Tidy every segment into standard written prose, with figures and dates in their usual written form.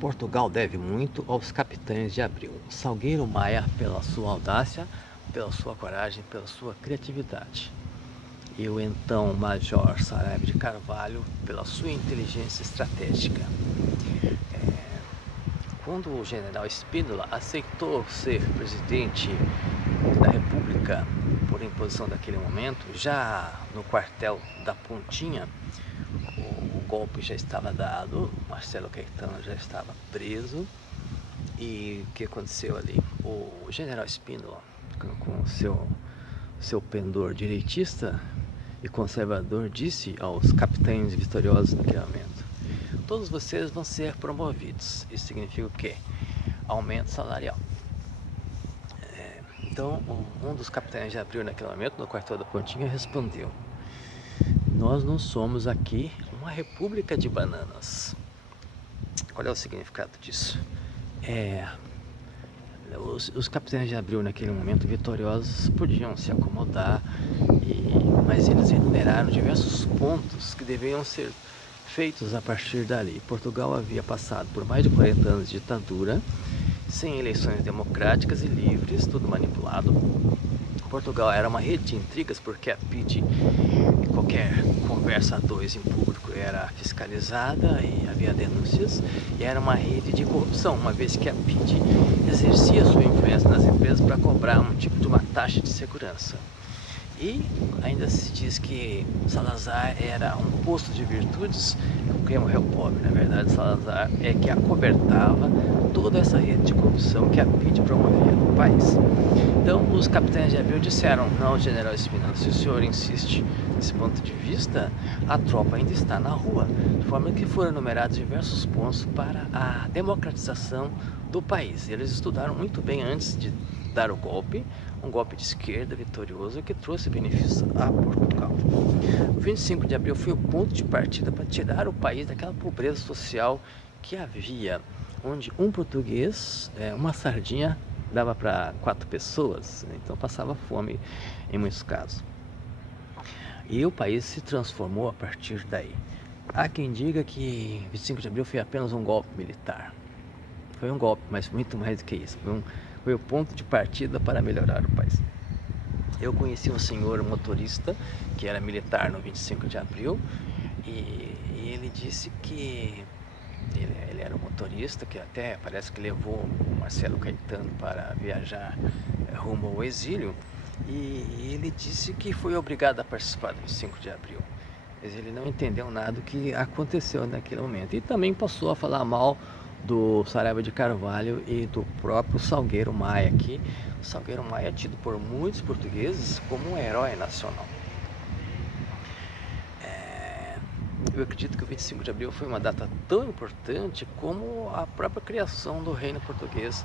Portugal deve muito aos capitães de Abril. Salgueiro Maia pela sua audácia, pela sua coragem, pela sua criatividade. E o então Major Saraiva de Carvalho pela sua inteligência estratégica. Quando o general Spínola aceitou ser presidente da República por imposição daquele momento, já no quartel da Pontinha, o golpe já estava dado, Marcelo Caetano já estava preso. E o que aconteceu ali? O general Spínola, com seu pendor direitista e conservador, disse aos capitães vitoriosos naquele momento: todos vocês vão ser promovidos. Isso significa o quê? Aumento salarial. Então, um dos capitães de Abril naquele momento, no quartel da Pontinha, respondeu: nós não somos aqui uma república de bananas. Qual é o significado disso? Os capitães de Abril naquele momento vitoriosos podiam se acomodar, mas eles enumeraram diversos pontos que deveriam ser feitos a partir dali. Portugal havia passado por mais de 40 anos de ditadura, sem eleições democráticas e livres, tudo manipulado. Portugal era uma rede de intrigas, porque a PIDE, qualquer conversa a dois em público, era fiscalizada e havia denúncias, e era uma rede de corrupção, uma vez que a PIDE exercia sua influência nas empresas para cobrar um tipo de uma taxa de segurança. E ainda se diz que Salazar era um posto de virtudes que morreu pobre. Na verdade, Salazar é que acobertava toda essa rede de corrupção que a PIDE promovia no país. Então, os capitães de Abril disseram: não, general Spínola, se o senhor insiste nesse ponto de vista, a tropa ainda está na rua. De forma que foram enumerados diversos pontos para a democratização do país. Eles estudaram muito bem antes de dar o golpe, um golpe de esquerda vitorioso que trouxe benefícios a Portugal. O 25 de abril foi o ponto de partida para tirar o país daquela pobreza social que havia, onde um português, uma sardinha, dava para 4 pessoas, então passava fome em muitos casos. E o país se transformou a partir daí. Há quem diga que 25 de abril foi apenas um golpe militar. Foi um golpe, mas muito mais do que isso. Foi o ponto de partida para melhorar o país. Eu conheci um senhor motorista que era militar no 25 de abril e ele disse que ele era um motorista que até parece que levou o Marcelo Caetano para viajar rumo ao exílio, e ele disse que foi obrigado a participar do 25 de abril. Mas ele não entendeu nada do que aconteceu naquele momento. E também passou a falar mal do Saraiva de Carvalho e do próprio Salgueiro Maia, que o Salgueiro Maia é tido por muitos portugueses como um herói nacional. Eu acredito que o 25 de abril foi uma data tão importante como a própria criação do reino português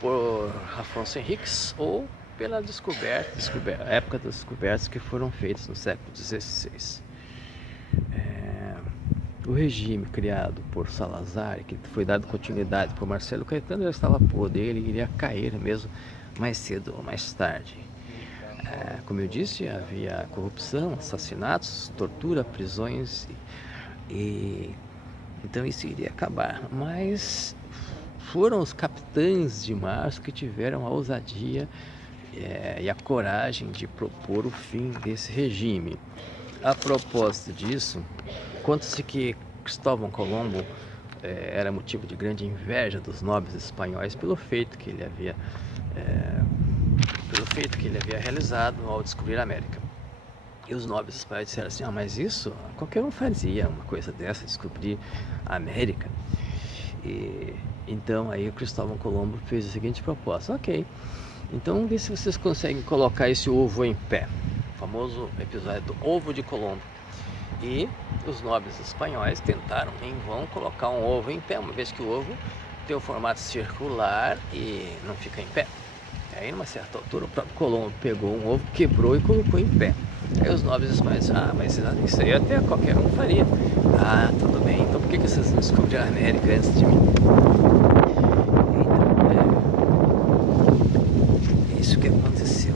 por Afonso Henriques, ou pela época das descobertas que foram feitas no século XVI. O regime criado por Salazar, que foi dado continuidade por Marcelo Caetano, já estava podre, ele iria cair mesmo mais cedo ou mais tarde. Como eu disse, havia corrupção, assassinatos, tortura, prisões, então isso iria acabar. Mas foram os capitães de março que tiveram a ousadia e a coragem de propor o fim desse regime. A propósito disso, conta-se que Cristóvão Colombo era motivo de grande inveja dos nobres espanhóis pelo feito que ele havia realizado ao descobrir a América. E os nobres espanhóis disseram assim: mas isso qualquer um fazia, uma coisa dessa, descobrir a América. E então aí o Cristóvão Colombo fez a seguinte proposta: ok, então vamos ver se vocês conseguem colocar esse ovo em pé. O famoso episódio do ovo de Colombo. E os nobres espanhóis tentaram em vão colocar um ovo em pé, uma vez que o ovo tem o formato circular e não fica em pé. Aí, numa certa altura, o próprio Colombo pegou um ovo, quebrou e colocou em pé. Aí os nobres espanhóis disseram: mas isso aí até qualquer um faria. Tudo bem, então por que vocês não descobriram a América antes de mim? Então, isso que aconteceu,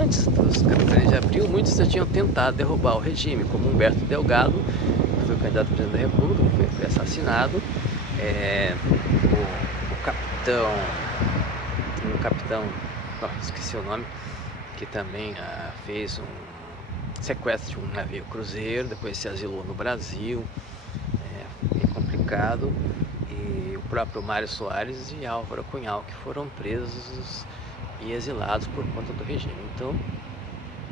antes dos capitães de abril, muitos já tinham tentado derrubar o regime, como Humberto Delgado, que foi candidato a presidente da República, foi assassinado. O capitão, esqueci o nome, que também fez um sequestro de um navio cruzeiro, depois se asilou no Brasil, bem complicado. E o próprio Mário Soares e Álvaro Cunhal, que foram presos e exilados por conta do regime. Então,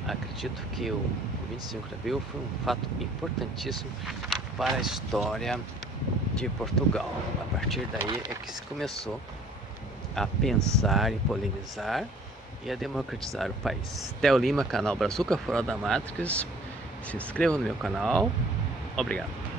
acredito que o 25 de abril foi um fato importantíssimo para a história de Portugal. A partir daí é que se começou a pensar e polemizar e a democratizar o país. Theo Lima, canal Brazuca Fora da Matrix. Se inscreva no meu canal. Obrigado.